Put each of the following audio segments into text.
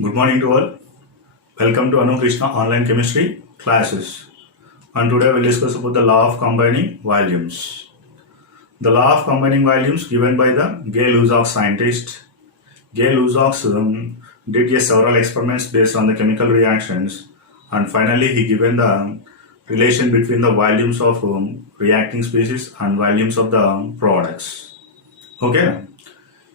Good morning to all. Welcome to Anu Krishna online chemistry classes. And today we'll discuss about the law of combining volumes. The law of combining volumes given by the Gay-Lussac scientist. Gay-Lussac did several experiments based on the chemical reactions, and finally he given the relation between the volumes of reacting species and volumes of the products. Okay.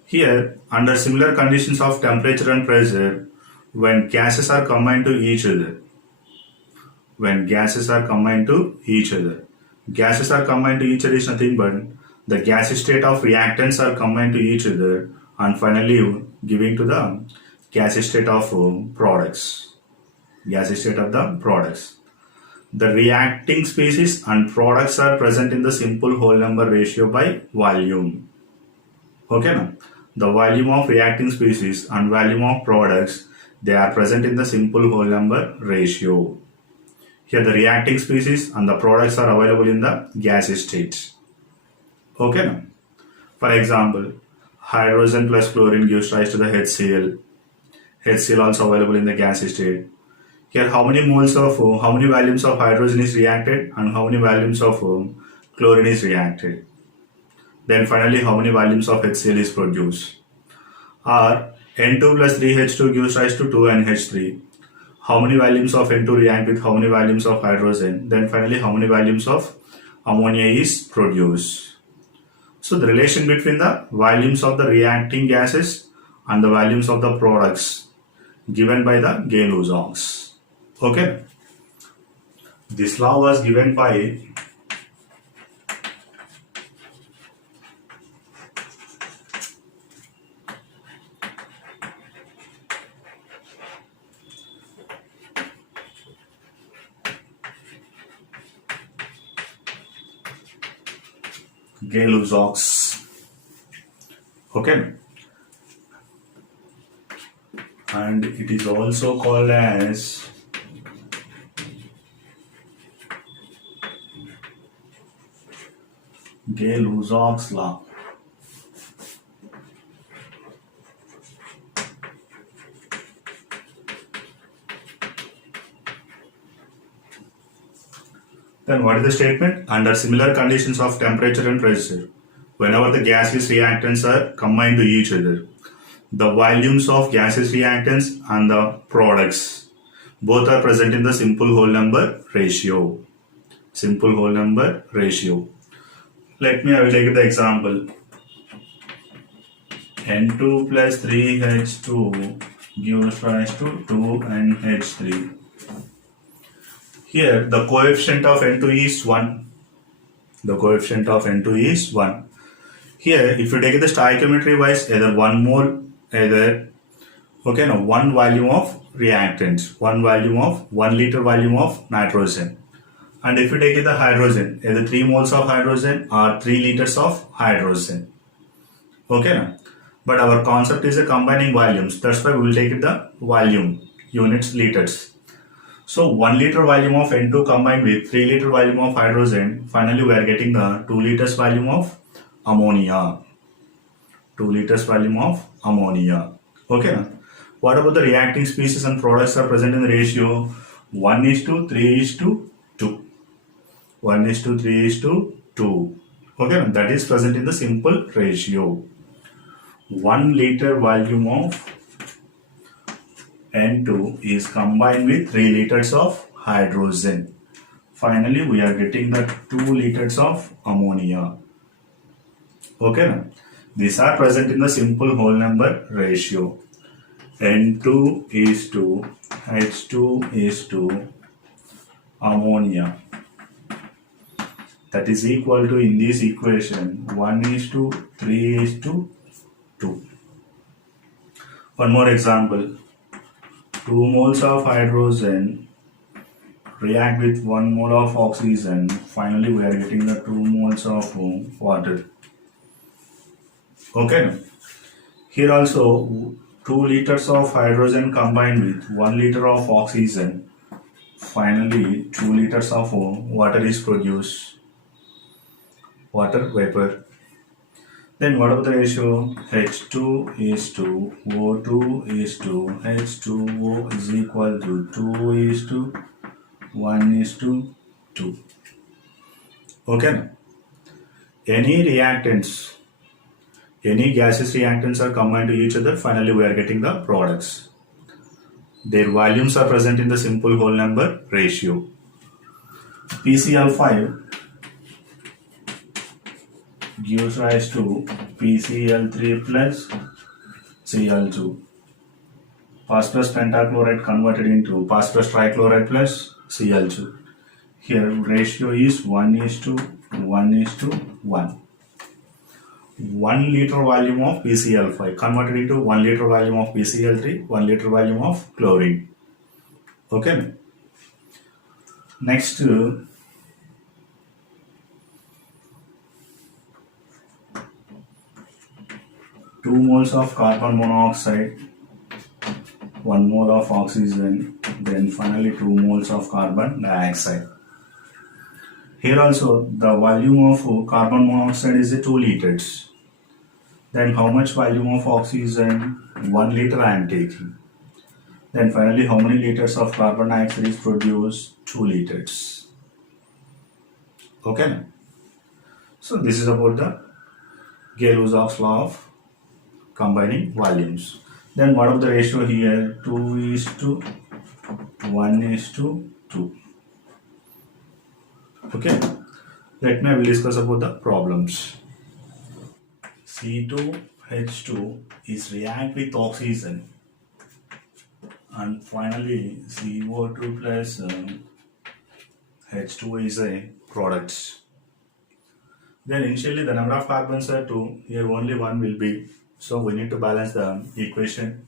Here, under similar conditions of temperature and pressure, when gases are combined to each other, when gases are combined to each other, gases are combined to each other is nothing but the gaseous state of reactants are combined to each other and finally giving to the gaseous state of products. Gaseous state of the products. The reacting species and products are present in the simple whole number ratio by volume. Okay, now the volume of reacting species and volume of products, they are present in the simple whole number ratio. Here the reacting species and the products are available in the gaseous state. Okay, now for example, hydrogen plus chlorine gives rise to the HCl. HCl also available in the gaseous state. Here how many volumes of hydrogen is reacted and how many volumes of chlorine is reacted. Then finally how many volumes of HCl is produced. Or N2 plus 3H2 gives rise to 2NH3. How many volumes of N2 react with how many volumes of hydrogen? Then finally how many volumes of ammonia is produced. So the relation between the volumes of the reacting gases and the volumes of the products given by the Gay-Lussac. Okay. This law was given by Gay-Lussac. Okay. And it is also called as Gay-Lussac law. Then what is the statement? Under similar conditions of temperature and pressure, whenever the gaseous reactants are combined to each other, the volumes of gaseous reactants and the products both are present in the simple whole number ratio. Simple whole number ratio. I will take the example. N2 plus 3H2 gives rise to 2NH3. Here the coefficient of N2 is 1. The coefficient of N2 is 1. Here if you take the stoichiometry wise, either 1 mole, one volume of reactants, 1 liter volume of nitrogen. And if you take the hydrogen, either 3 moles of hydrogen or 3 liters of hydrogen. Okay. But our concept is a combining volumes. That's why we will take the volume, units, liters. So 1 liter volume of N2 combined with 3 liter volume of hydrogen, finally we are getting the 2 liters volume of ammonia. 2 liters volume of ammonia. Okay. What about the reacting species and products are present in the ratio 1:3:2. 1:3:2. Okay. That is present in the simple ratio. 1 liter volume of N2 is combined with 3 liters of hydrogen. Finally, we are getting the 2 liters of ammonia. Okay. These are present in the simple whole number ratio. N2 is to H2 is to ammonia. That is equal to, in this equation, 1:3:2. One more example. 2 moles of hydrogen react with 1 mole of oxygen. Finally, we are getting the 2 moles of water. Okay. Here also 2 liters of hydrogen combined with 1 liter of oxygen. Finally, 2 liters of water is produced. Water vapor. Then what about the ratio? H2 is to O2 is to H2O is equal to 2 is to 1 is to 2. Okay. Any reactants, any gaseous reactants are combined to each other. Finally, we are getting the products. Their volumes are present in the simple whole number ratio. PCl5 gives rise to PCl3 plus Cl2. Phosphorus pentachloride converted into phosphorus trichloride plus Cl2. Here ratio is 1 is to 1 is to 1. 1 liter volume of PCl5 converted into 1 liter volume of PCl3, 1 liter volume of chlorine. Okay. Next, 2 moles of carbon monoxide, 1 mole of oxygen, then finally 2 moles of carbon dioxide. Here also the volume of carbon monoxide is 2 liters. Then how much volume of oxygen? 1 liter I am taking. Then finally how many liters of carbon dioxide is produced? 2 liters. Okay. So this is about the Gay-Lussac's law of combining volumes. Then what of the ratio here? 2 is to 1 is to 2. Okay. Let me discuss about the problems. C2H2 is react with oxygen, and finally CO2 plus H2 is a product. Then initially the number of carbons are 2, here only 1 will be. So we need to balance the equation,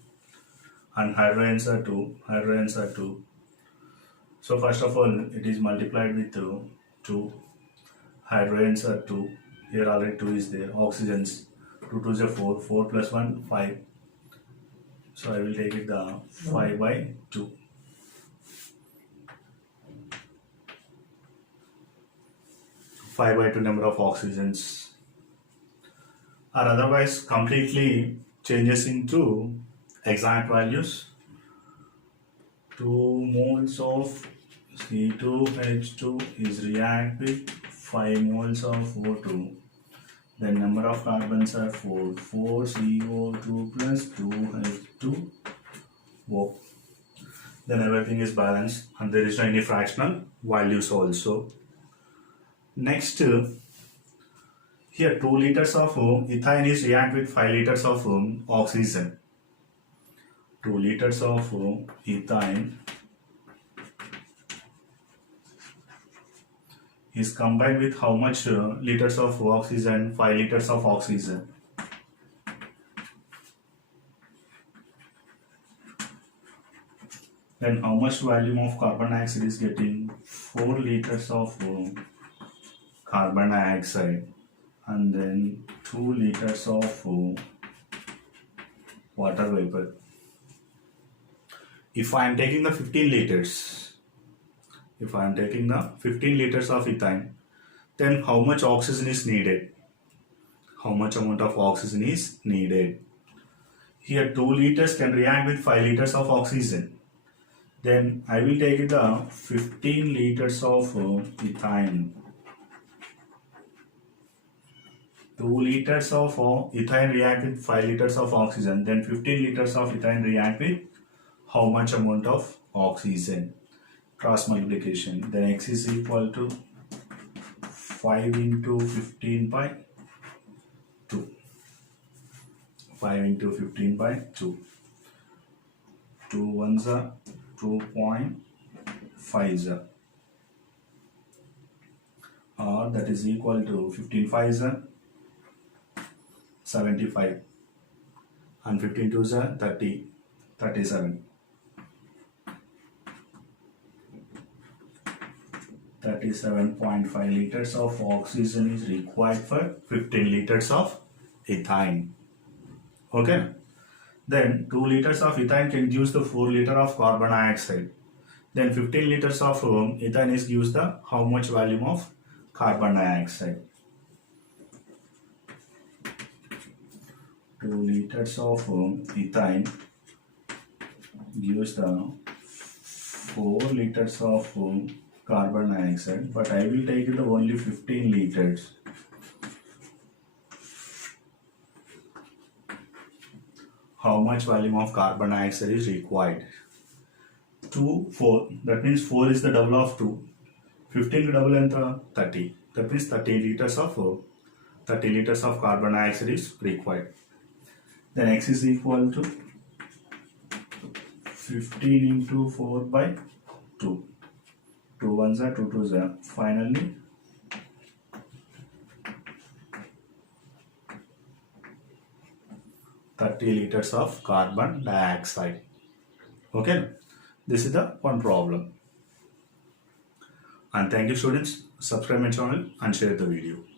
and hydrogens are 2, hydrogens are 2. So first of all it is multiplied with 2, hydrogens are 2, here already 2 is there, oxygens 2 2 is 4, 4 plus 1 5. So I will take it the 5 by 2. 5 by 2 number of oxygens are otherwise completely changes into exact values. 2 moles of C2H2 is react with 5 moles of O2. Then number of carbons are 4. 4 CO2 plus 2 H2O. Then everything is balanced and there is no any fractional values also. Next, here 2 liters of ethane is react with 5 liters of oxygen. 2 liters of ethane is combined with how much liters of oxygen? 5 liters of oxygen. Then how much volume of carbon dioxide is getting? 4 liters of carbon dioxide, and then 2 liters of water vapor. If I am taking the 15 liters, if I am taking the 15 liters of ethane, then how much oxygen is needed? How much amount of oxygen is needed? Here 2 liters can react with 5 liters of oxygen. Then I will take the 15 liters of ethane. 2 liters of ethane react with 5 liters of oxygen. Then 15 liters of ethane react with how much amount of oxygen? Cross multiplication. Then X is equal to 5 into 15 by 2. 5 into 15 by 2. 2 ones are 2.5, or that is equal to 15 5s are 75, and 15 2s are 30, 37. 37.5 liters of oxygen is required for 15 liters of ethane. Okay. Then 2 liters of ethane can use the 4 liter of carbon dioxide. Then 15 liters of ethane is gives the how much volume of carbon dioxide. 2 liters of ethane gives the 4 liters of carbon dioxide, but I will take it only 15 liters. How much volume of carbon dioxide is required? 2, 4. That means 4 is the double of 2. 15 కి double ఎంత 30. That means 30 liters of carbon dioxide is required. Then X is equal to 15 into 4 by 2. 2 ones are 2 twos are. Finally, liters of carbon dioxide. Okay, this is the one problem. And thank you students. Subscribe my channel and share the video.